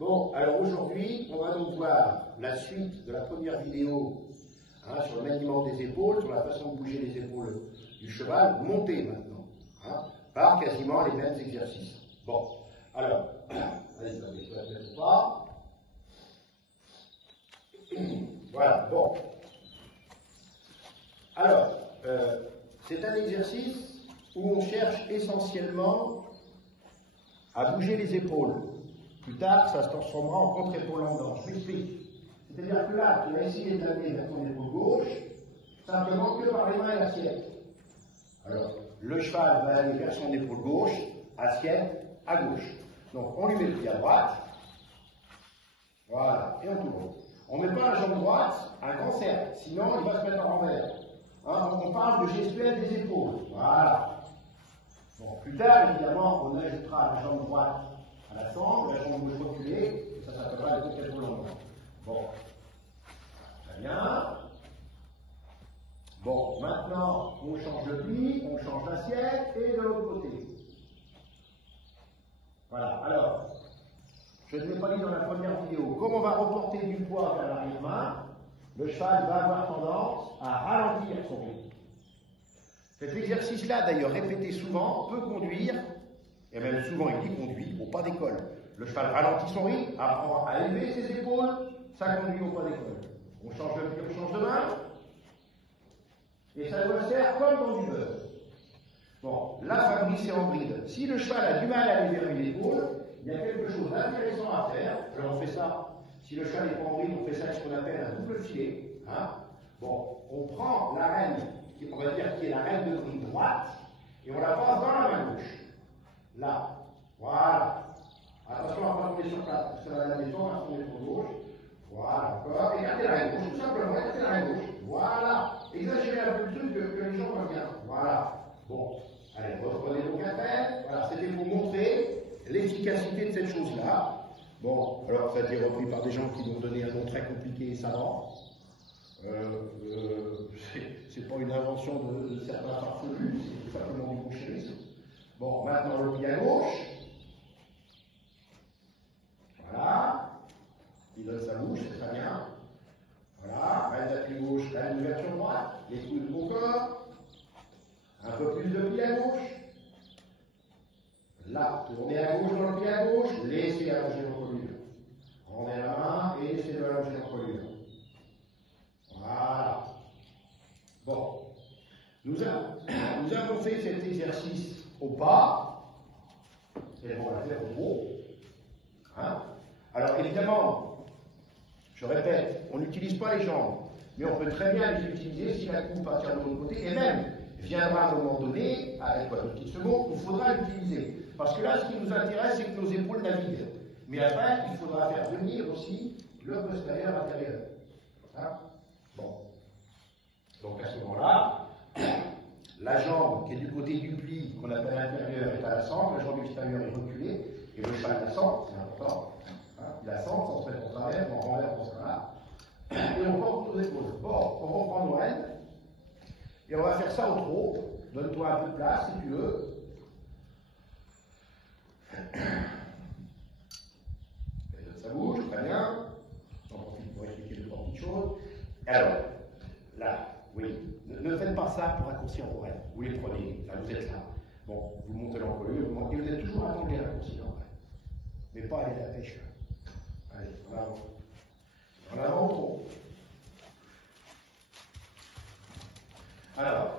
Bon, alors aujourd'hui, on va donc voir la suite de la première vidéo sur le maniement des épaules, sur la façon de bouger les épaules du cheval, montées maintenant, par quasiment les mêmes exercices. Bon, alors, allez, je vais mettre pas. Voilà, bon. Alors, c'est un exercice où on cherche essentiellement à bouger les épaules. Plus tard, ça se transformera en contre-épaule en blanc. Je m'explique. C'est-à-dire que là, tu vas essayer d'amener vers ton épaule gauche, simplement que par les mains et l'assiette. Alors, le cheval va aller vers son épaule gauche, assiette à gauche. Donc, on lui met le pied à droite. Voilà, et on tourne. On ne met pas la jambe droite à un grand cercle, sinon il va se mettre en renvers. Donc on parle de gestuelle des épaules. Voilà. Bon, plus tard, évidemment, on ajoutera la jambe droite à la sangle, la jambe gauche reculée, et ça s'appellera le contre-épaule en blanc. Bon. Très bien. Bon, maintenant, on change de pli, on change d'assiette, et de l'autre côté. Voilà. Alors, je ne l'ai pas dit dans la première vidéo, comme on va reporter du poids vers l'arrière-main, le cheval va avoir tendance à ralentir son rythme. Cet exercice-là, d'ailleurs, répété souvent, peut conduire, et même souvent il dit conduit, au pas d'école. Le cheval ralentit son rythme, apprend à élever ses épaules, ça conduit au pas d'école. On change de pied, on change de main, et ça doit se faire comme dans du beurre. Bon, là, Fabrice est en bride. Si le cheval a du mal à aller vers une épaule, il y a quelque chose d'intéressant à faire. Alors on fait ça. Si le cheval n'est pas en bride, on fait ça avec ce qu'on appelle un double filet. Bon, on prend la reine, on va dire qui est la reine de bride droite, et on la passe dans la main gauche. Là. Voilà. Attention à ne pas tomber sur place, parce que la maison va tomber sur gauche. Voilà, encore. Écartez la reine gauche, tout simplement, écartez la reine gauche. Voilà. Exagérez un peu le truc que les gens voient bien. Voilà. Bon. Allez, reprenez donc un fait. Voilà, c'était pour montrer l'efficacité de cette chose-là. Bon, alors ça a été repris par des gens qui vont donner un nom très compliqué et savant. C'est pas une invention de certains farfelus, c'est tout simplement du boucherisme. Bon, maintenant le pied à gauche. Voilà. Il donne sa bouche, c'est très bien. Voilà, reine d'appui gauche, reine d'ouverture droite, les coudes au corps. Un peu plus de pied à gauche. Là, tournez à gauche dans le pied à gauche, laissez allonger l'encolure. Rendez la main et laissez de allonger l'encolure. Voilà. Bon. Nous avons fait cet exercice au pas, et on va le faire au trot. Alors évidemment, je répète, on n'utilise pas les jambes, mais on peut très bien les utiliser si la coupe tient de l'autre côté, et même viendra à un moment donné, avec une petite seconde, il faudra l'utiliser. Parce que là, ce qui nous intéresse, c'est que nos épaules naviguent. Mais après, il faudra faire venir aussi le postérieur intérieur. Bon. Donc à ce moment-là, la jambe qui est du côté du pli, qu'on appelle intérieur, est à la sangle, la jambe extérieure est reculée, et le cheval la sent, c'est important. Il la sent, sans se mettre en travers, on renverse pour ça là. Et on porte nos épaules. Bon, on reprend nos rênes. Et on va faire ça au trot. Donne-toi un peu de place si tu veux. Ça bouge, très bien. J'en profite pour expliquer deux, trois petites choses. Alors, là, oui, ne faites pas ça pour raccourcir vos rênes. Vous les prenez, là, vous êtes là. Bon, vous montez l'encolure, et vous êtes toujours à tomber à raccourcir en rêne. Mais pas aller à la pêche. Allez, en avant. En avant, au trot. Alors,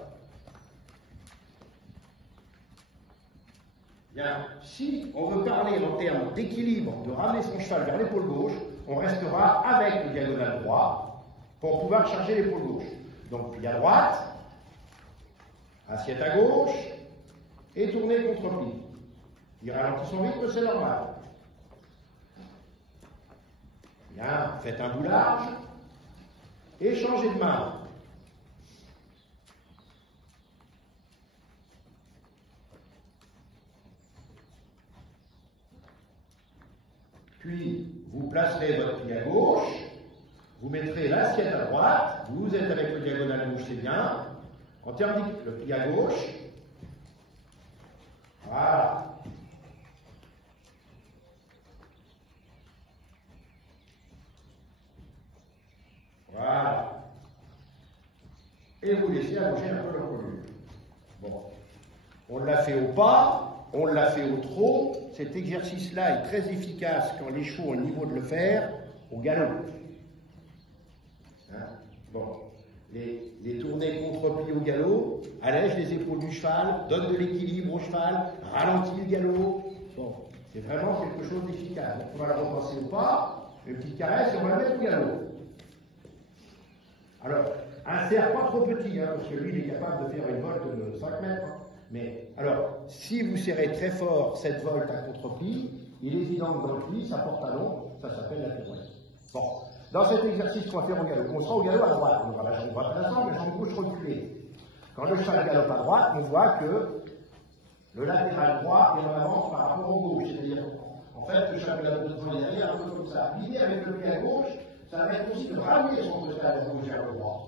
bien, si on veut parler en termes d'équilibre, de ramener son cheval vers l'épaule gauche, on restera avec le diagonal droit pour pouvoir charger l'épaule gauche. Donc, pli à droite, assiette à gauche, et tourner contre pli. Il ralentit son rythme, c'est normal. Bien, faites un bout large, et changez de main. Puis, vous placerez votre pied à gauche, vous mettrez l'assiette à droite, vous êtes avec le diagonal gauche, c'est bien. En termes de le pied à gauche, voilà. et vous laissez allonger un peu la colonne. Bon. On l'a fait au pas, on l'a fait au trot. Cet exercice-là est très efficace quand les chevaux ont le niveau de le faire au galop. Hein? Bon. Les tournées contre-pied au galop, allège les épaules du cheval, donne de l'équilibre au cheval, ralentit le galop. Bon, c'est vraiment quelque chose d'efficace. Donc, on va la repasser au pas, une petite caresse et on va la mettre au galop. Alors, un cerf pas trop petit, hein, parce que lui, il est capable de faire une volte de 5 mètres. Hein. Mais, alors, si vous serrez très fort cette volte à contre-pli, il est évident que dans le pli, ça porte à long, ça s'appelle la pirouette. Bon. Dans cet exercice qu'on va faire au galop, on sera au galop à droite. On va la jambe droite à l'ensemble, la jambe gauche reculée. Quand le cheval galope à droite, on voit que le latéral droit est en avance par rapport au gauche. C'est-à-dire, en fait, le cheval galope devant et derrière, un peu comme ça. L'idée avec le pied à gauche, ça va être aussi de ramener son cheval à gauche vers le droit.